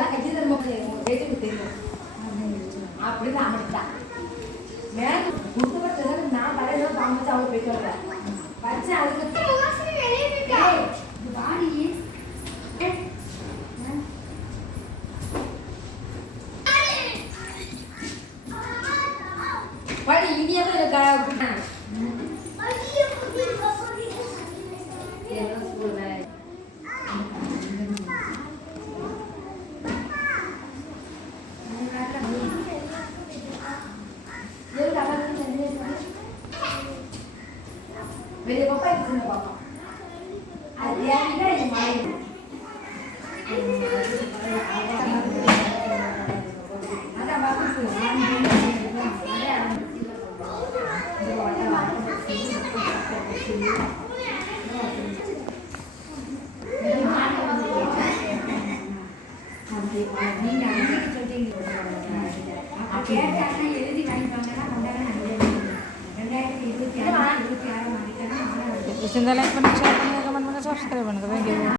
அதான் கட்சி தர்மம் உங்களுக்கு கேட்டுக்கு தெரியும் அப்படின்னு அமைச்சிட்டான் மேலே கொடுக்கப்பட்டது நான் பழைய பாம்பு அவங்க போயிட்டு வரேன் வச்சு அதுக்கு வாடி வாடி இந்தியாவில் வெளியே பாப்பா இது சின்ன பாப்பா அது யாருங்க இது மாதிரி அதான் பாப்பா எழுதி வாங்கிப்பாங்கன்னா லைக் பண்ணுங்க ஷேர் பண்ணுங்க கமெண்ட் பண்ணுங்க சப்ஸ்கிரைப் பண்ணுங்க.